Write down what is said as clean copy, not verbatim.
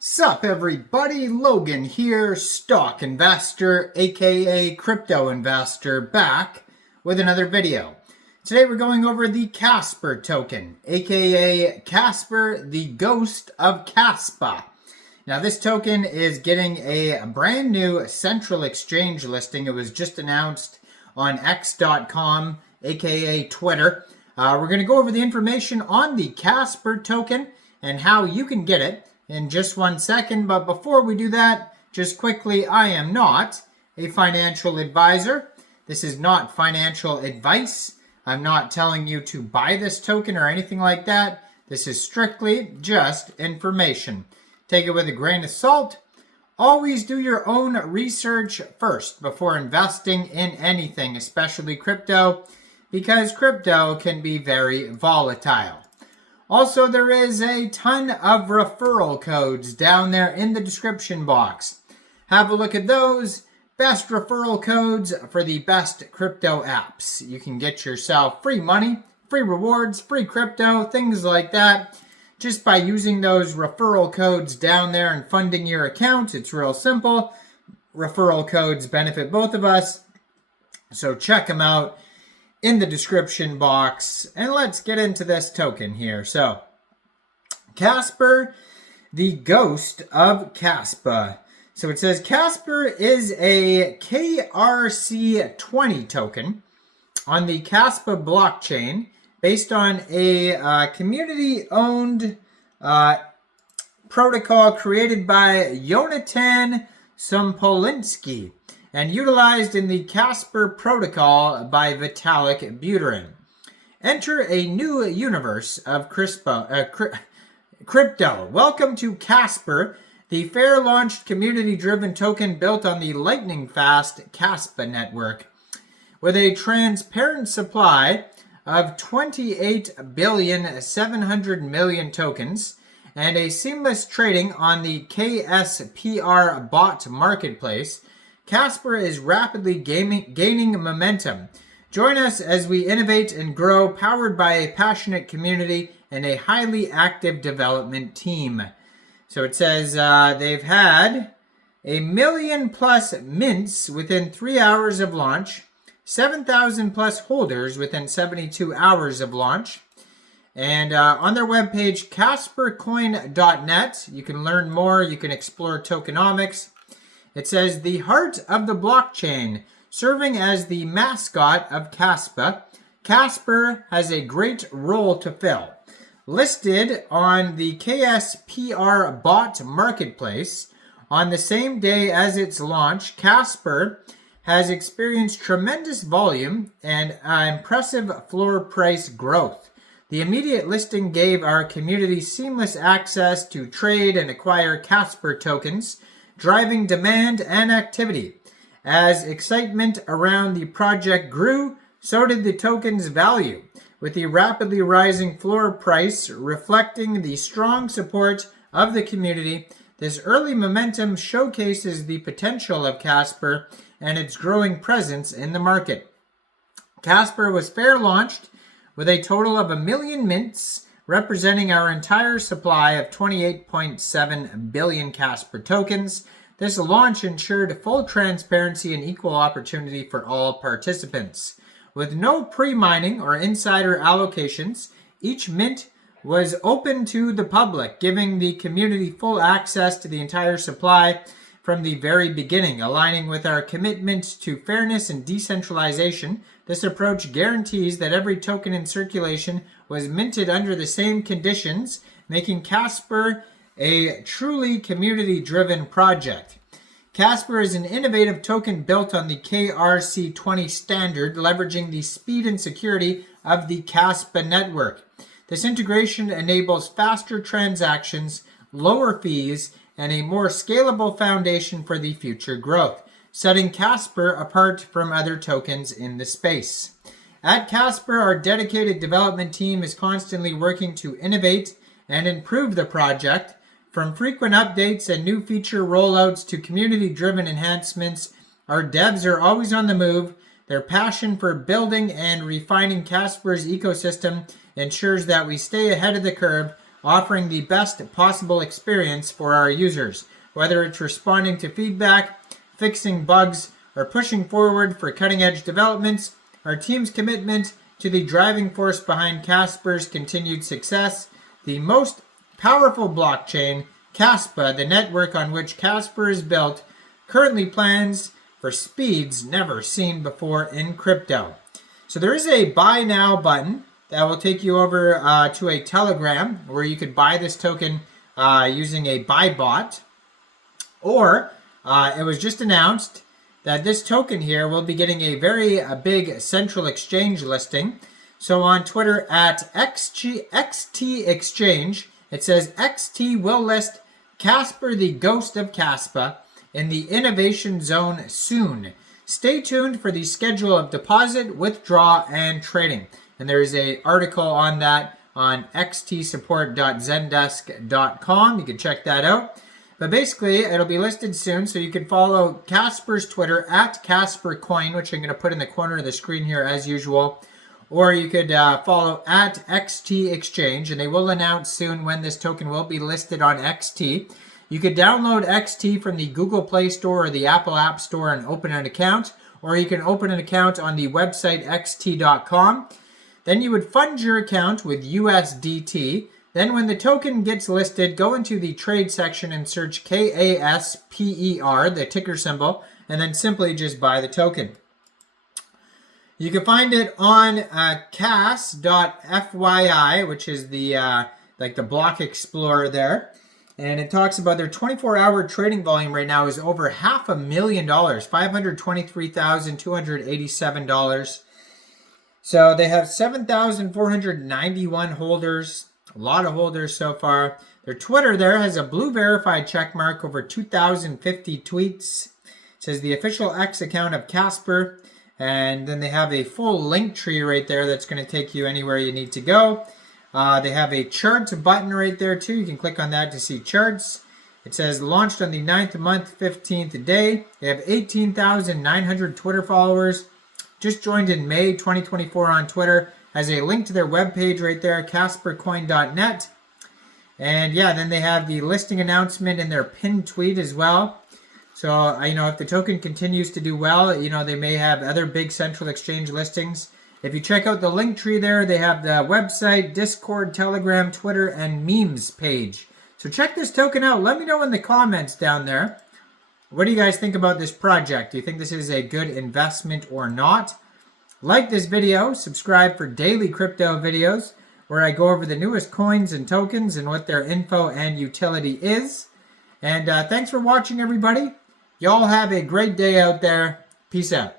Sup everybody, Logan here, stock investor aka crypto investor, back with another video. Today we're going over the Kasper token, aka Kasper, the ghost of Kaspa. Now this token is getting a brand new central exchange listing. It was just announced on X.com, aka Twitter. We're going to go over the information on the Kasper token and how you can get it in just 1 second. But before we do that, just quickly, I am not a financial advisor. This is not financial advice. I'm not telling you to buy this token or anything like that. This is strictly just information. Take it with a grain of salt. Always do your own research first before investing in anything, especially crypto, because crypto can be very volatile. Also, there is a ton of referral codes down there in the description box. Have a look at those. Best referral codes for the best crypto apps. You can get yourself free money, free rewards, free crypto, things like that, just by using those referral codes down there and funding your account. It's real simple. Referral codes benefit both of us, so check them out in the description box. And let's get into this token here. So, Kasper, the ghost of Kaspa. So it says Kasper is a KRC20 token on the Kaspa blockchain based on a community-owned protocol created by Jonathan Sompolinski and utilized in the Kasper protocol by Vitalik Buterin. Enter a new universe of crypto. Welcome to Kasper, the fair-launched community-driven token built on the lightning-fast Kaspa network. With a transparent supply of 28,700,000,000 tokens and a seamless trading on the KSPR bot marketplace, Kasper is rapidly gaining momentum. Join us as we innovate and grow, powered by a passionate community and a highly active development team. So it says they've had 1,000,000+ mints within 3 hours of launch, 7,000+ holders within 72 hours of launch. And on their webpage, kaspercoin.net, you can learn more, you can explore tokenomics. It says, the heart of the blockchain, serving as the mascot of Kaspa, Kasper has a great role to fill. Listed on the KSPR bot marketplace on the same day as its launch, Kasper has experienced tremendous volume and impressive floor price growth. The immediate listing gave our community seamless access to trade and acquire Kasper tokens, driving demand and activity. As excitement around the project grew, so did the token's value, with the rapidly rising floor price reflecting the strong support of the community. This early momentum showcases the potential of Kasper and its growing presence in the market. Kasper was fair launched with a total of 1,000,000 mints, representing our entire supply of 28.7 billion Kasper tokens. This launch ensured full transparency and equal opportunity for all participants. With no pre-mining or insider allocations, each mint was open to the public, giving the community full access to the entire supply from the very beginning. Aligning with our commitment to fairness and decentralization, this approach guarantees that every token in circulation was minted under the same conditions, making Kasper a truly community-driven project. Kasper is an innovative token built on the KRC20 standard, leveraging the speed and security of the Kaspa network. This integration enables faster transactions, lower fees, and a more scalable foundation for the future growth, setting Kasper apart from other tokens in the space. At Kasper, our dedicated development team is constantly working to innovate and improve the project. From frequent updates and new feature rollouts to community-driven enhancements, our devs are always on the move. Their passion for building and refining Kasper's ecosystem ensures that we stay ahead of the curve offering the best possible experience for our users. Whether it's responding to feedback, fixing bugs, or pushing forward for cutting-edge developments, our team's commitment to the driving force behind Kasper's continued success. The most powerful blockchain, Kaspa, the network on which Kasper is built, currently plans for speeds never seen before in crypto. So there is a buy now button that will take you over to a Telegram where you could buy this token using a Buybot. Or it was just announced that this token here will be getting a very big central exchange listing. So on Twitter at XT Exchange, it says XT will list Kasper, the Ghost of Kaspa, in the Innovation Zone soon. Stay tuned for the schedule of deposit, withdraw, and trading. And there's an article on that on xtsupport.zendesk.com. You can check that out. But basically, it'll be listed soon, so you can follow Kasper's Twitter at KasperCoin, which I'm going to put in the corner of the screen here as usual. Or you could follow at XT Exchange, and they will announce soon when this token will be listed on XT. You could download XT from the Google Play Store or the Apple App Store and open an account. Or you can open an account on the website xt.com. Then you would fund your account with USDT. Then when the token gets listed, go into the trade section and search KASPER, the ticker symbol, and then simply just buy the token. You can find it on cas.fyi, which is the like the block explorer there. And it talks about their 24-hour trading volume right now is over $500,000, $523,287. So they have 7,491 holders, a lot of holders so far. Their Twitter there has a blue verified check mark over 2,050 tweets. It says the official X account of Kasper. And then they have a full link tree right there that's going to take you anywhere you need to go. They have a charts button right there too. You can click on that to see charts. It says launched on the 9th month, 15th day. They have 18,900 Twitter followers. Just joined in May 2024 on Twitter. Has a link to their webpage right there, kaspercoin.net. And yeah, then they have the listing announcement in their pinned tweet as well. So, if the token continues to do well, they may have other big central exchange listings. If you check out the link tree there, they have the website, Discord, Telegram, Twitter, and memes page. So check this token out. Let me know in the comments down there. What do you guys think about this project? Do you think this is a good investment or not? Like this video, subscribe for daily crypto videos where I go over the newest coins and tokens and what their info and utility is. And thanks for watching, everybody. Y'all have a great day out there. Peace out.